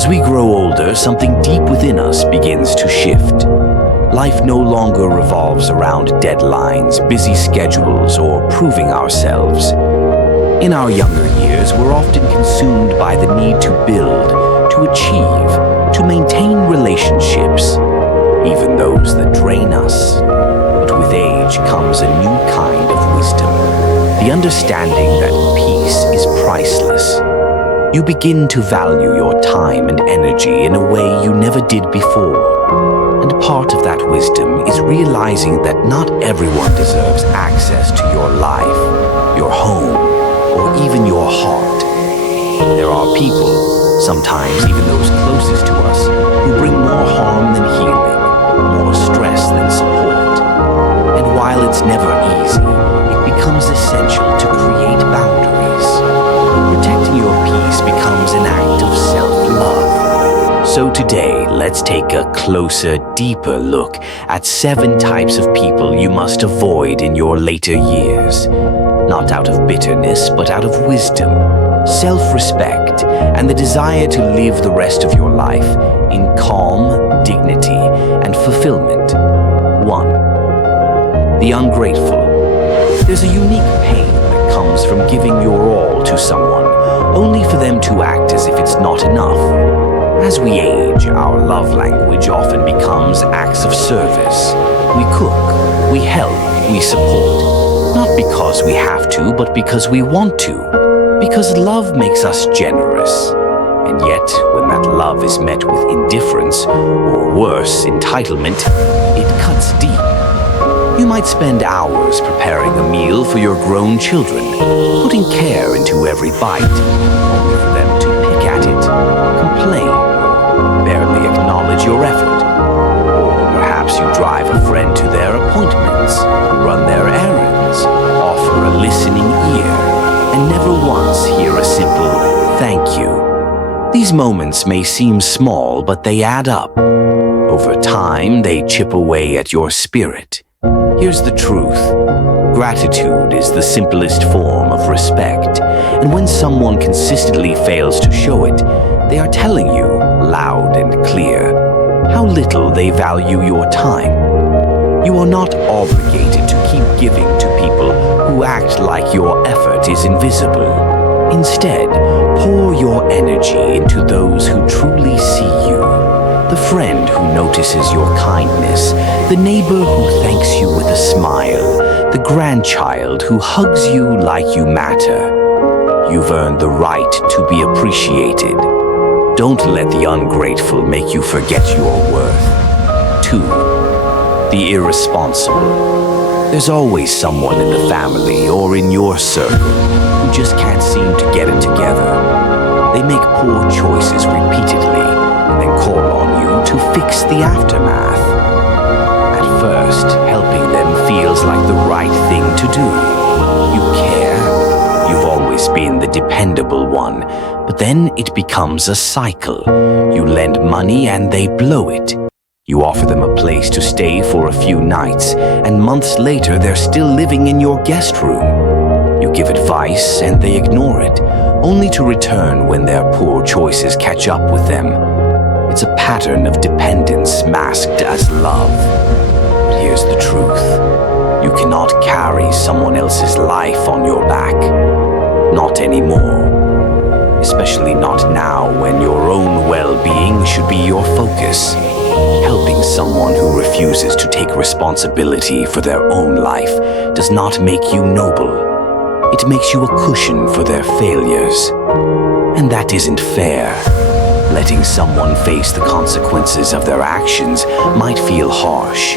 As we grow older, something deep within us begins to shift. Life no longer revolves around deadlines, busy schedules, or proving ourselves. In our younger years, we're often consumed by the need to build, to achieve, to maintain relationships, even those that drain us. But with age comes a new kind of wisdom, the understanding that peace is priceless. You begin to value your time and energy in a way you never did before. And part of that wisdom is realizing that not everyone deserves access to your life, your home, or even your heart. There are people, sometimes even those closest to us, who bring more harm than healing, more stress than support. And while it's never easy, it becomes essential to create boundaries. Protecting your peace becomes an act of self-love. So today, let's take a closer, deeper look at 7 types of people you must avoid in your later years. Not out of bitterness, but out of wisdom, self-respect, and the desire to live the rest of your life in calm, dignity, and fulfillment. 1. The ungrateful. There's a unique pain that comes from giving your all to someone, only for them to act as if it's not enough. As we age, our love language often becomes acts of service. We cook, we help, we support. Not because we have to, but because we want to. Because love makes us generous. And yet, when that love is met with indifference, or worse, entitlement, it cuts deep. You might spend hours preparing a meal for your grown children, putting care into every bite, only for them to pick at it, complain, or barely acknowledge your effort. Or perhaps you drive a friend to their appointments, run their errands, offer a listening ear, and never once hear a simple thank you. These moments may seem small, but they add up. Over time, they chip away at your spirit. Here's the truth. Gratitude is the simplest form of respect, and when someone consistently fails to show it, they are telling you, loud and clear, how little they value your time. You are not obligated to keep giving to people who act like your effort is invisible. Instead, pour your energy into those who truly see you. The friend who notices your kindness, the neighbor who thanks you with a smile, the grandchild who hugs you like you matter. You've earned the right to be appreciated. Don't let the ungrateful make you forget your worth. 2. The irresponsible. There's always someone in the family or in your circle who just can't seem to get it together. They make poor choices repeatedly and then call on you to fix the aftermath. At first, helping them feels like the right thing to do. You care. You've always been the dependable one, but then it becomes a cycle. You lend money and they blow it. You offer them a place to stay for a few nights, and months later they're still living in your guest room. You give advice and they ignore it, only to return when their poor choices catch up with them. It's a pattern of dependence masked as love. But here's the truth. You cannot carry someone else's life on your back. Not anymore. Especially not now when your own well-being should be your focus. Helping someone who refuses to take responsibility for their own life does not make you noble. It makes you a cushion for their failures. And that isn't fair. Letting someone face the consequences of their actions might feel harsh,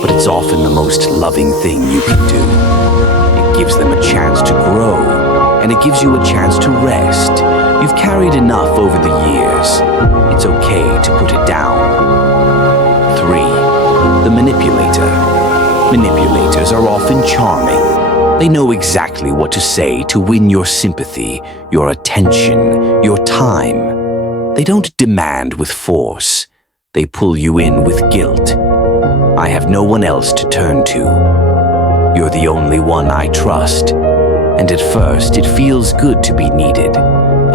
but it's often the most loving thing you can do. It gives them a chance to grow, and it gives you a chance to rest. You've carried enough over the years. It's okay to put it down. 3. The manipulator. Manipulators are often charming. They know exactly what to say to win your sympathy, your attention, your time. They don't demand with force. They pull you in with guilt. I have no one else to turn to. You're the only one I trust. And at first, it feels good to be needed.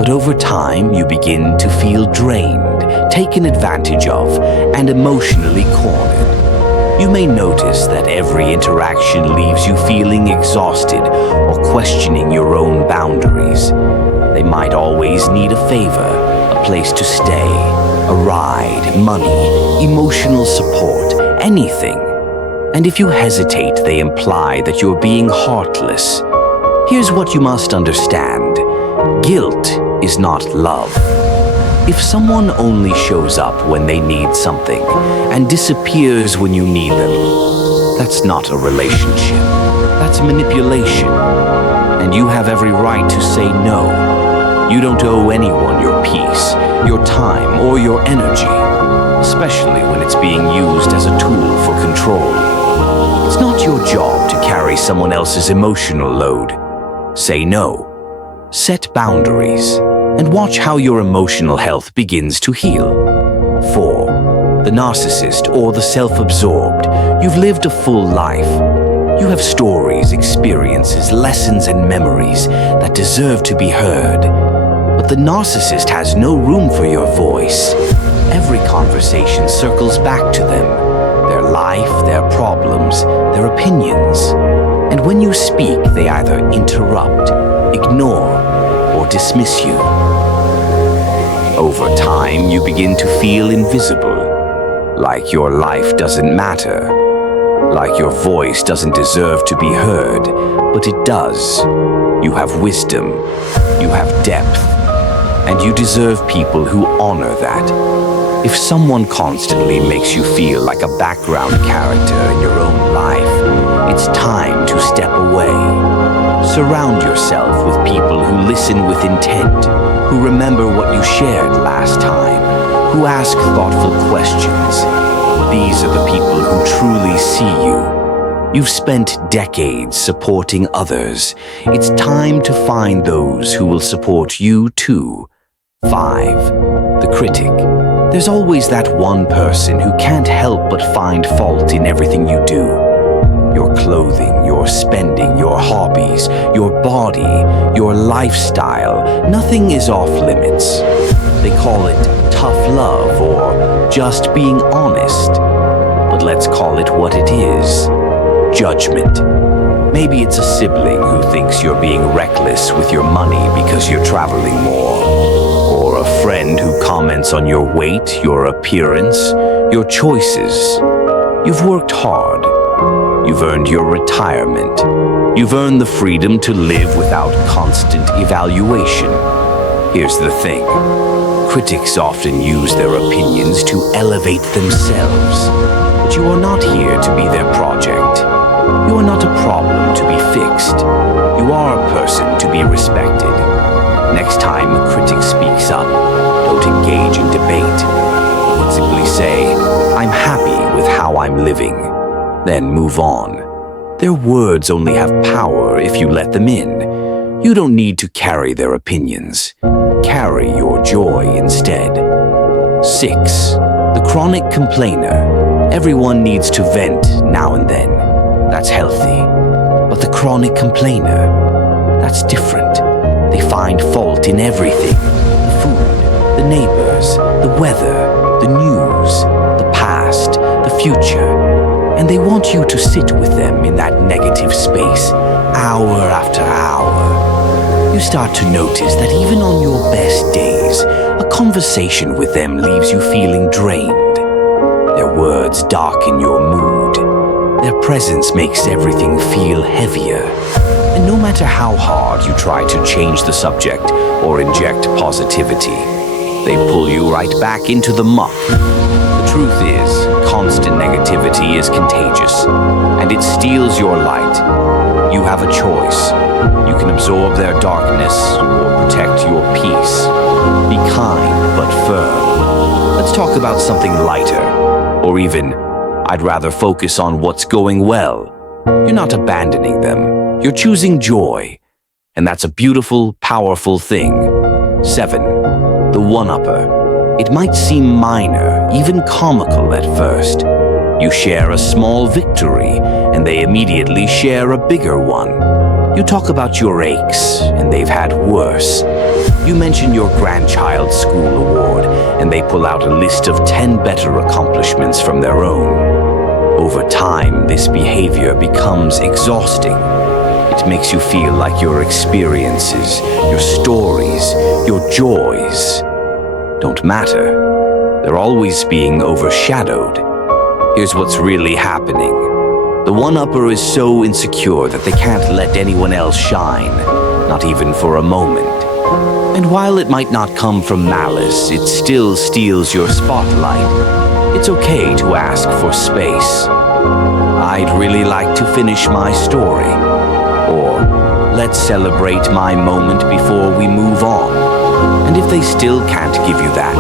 But over time, you begin to feel drained, taken advantage of, and emotionally cornered. You may notice that every interaction leaves you feeling exhausted or questioning your own boundaries. They might always need a favor, a place to stay, a ride, money, emotional support, anything. And if you hesitate, they imply that you're being heartless. Here's what you must understand. Guilt is not love. If someone only shows up when they need something and disappears when you need them, that's not a relationship. That's manipulation. And you have every right to say no. You don't owe anyone your peace, your time, or your energy, especially when it's being used as a tool for control. It's not your job to carry someone else's emotional load. Say no. Set boundaries, and watch how your emotional health begins to heal. 4. The narcissist or the self-absorbed. You've lived a full life. You have stories, experiences, lessons, and memories that deserve to be heard. But the narcissist has no room for your voice. Every conversation circles back to them, their life, their problems, their opinions. And when you speak, they either interrupt, ignore, or dismiss you. Over time, you begin to feel invisible, like your life doesn't matter, like your voice doesn't deserve to be heard, but it does. You have wisdom, you have depth, and you deserve people who honor that. If someone constantly makes you feel like a background character in your own life, it's time to step away. Surround yourself with people who listen with intent, who remember what you shared last time, who ask thoughtful questions. These are the people who truly see you. You've spent decades supporting others. It's time to find those who will support you too. 5. The critic. There's always that one person who can't help but find fault in everything you do. Your clothing, your spending, your hobbies, your body, your lifestyle, nothing is off limits. They call it tough love or just being honest. But let's call it what it is. Judgment. Maybe it's a sibling who thinks you're being reckless with your money because you're traveling more. Or a friend who comments on your weight, your appearance, your choices. You've worked hard. You've earned your retirement. You've earned the freedom to live without constant evaluation. Here's the thing. Critics often use their opinions to elevate themselves. But you are not here to be their project. You are not a problem to be fixed. You are a person to be respected. Next time a critic speaks up, don't engage in debate. But simply say, I'm happy with how I'm living. Then move on. Their words only have power if you let them in. You don't need to carry their opinions. Carry your joy instead. 6. The chronic complainer. Everyone needs to vent now and then. That's healthy. But the chronic complainer, that's different. They find fault in everything. The food, the neighbors, the weather, the news, the past, the future. And they want you to sit with them in that negative space, hour after hour. You start to notice that even on your best days, a conversation with them leaves you feeling drained. Their words darken your mood. Their presence makes everything feel heavier. And no matter how hard you try to change the subject or inject positivity, they pull you right back into the muck. The truth is, constant negativity is contagious, and it steals your light. You have a choice. You can absorb their darkness or protect your peace. Be kind but firm. Let's talk about something lighter, or even, I'd rather focus on what's going well. You're not abandoning them. You're choosing joy, and that's a beautiful, powerful thing. 7. The one-upper. It might seem minor, even comical at first. You share a small victory, and they immediately share a bigger one. You talk about your aches, and they've had worse. You mention your grandchild's school award, and they pull out a list of 10 better accomplishments from their own. Over time, this behavior becomes exhausting. It makes you feel like your experiences, your stories, your joys don't matter. They're always being overshadowed. Here's what's really happening. The one-upper is so insecure that they can't let anyone else shine, not even for a moment. And while it might not come from malice, it still steals your spotlight. It's okay to ask for space. I'd really like to finish my story. Or, let's celebrate my moment before we move on. And if they still can't give you that,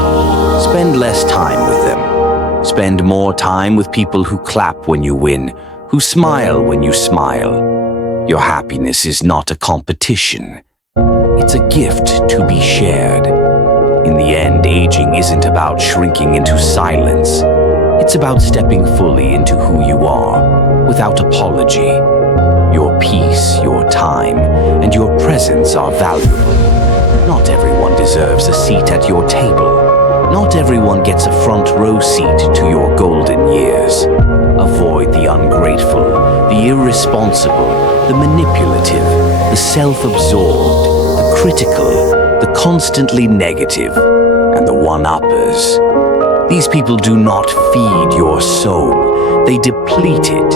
spend less time with them. Spend more time with people who clap when you win, who smile when you smile. Your happiness is not a competition. It's a gift to be shared. In the end, aging isn't about shrinking into silence. It's about stepping fully into who you are, without apology. Your peace, your time, and your presence are valuable. Not everyone deserves a seat at your table. Not everyone gets a front row seat to your golden years. Avoid the ungrateful, the irresponsible, the manipulative, the self-absorbed, the critical, the constantly negative, and the one-uppers. These people do not feed your soul, they deplete it.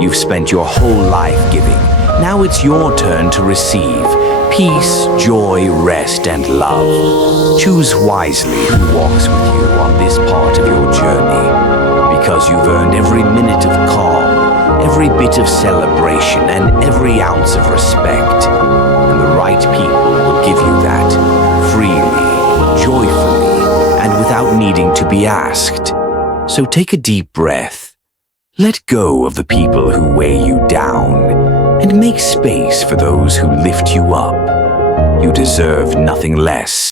You've spent your whole life giving. Now it's your turn to receive peace, joy, rest, and love. Choose wisely who walks with you on this part of your journey, because you've earned every minute of calm, every bit of celebration, and every ounce of respect. And the right people will give you that, freely, joyfully, and without needing to be asked. So take a deep breath. Let go of the people who weigh you down, and make space for those who lift you up. You deserve nothing less.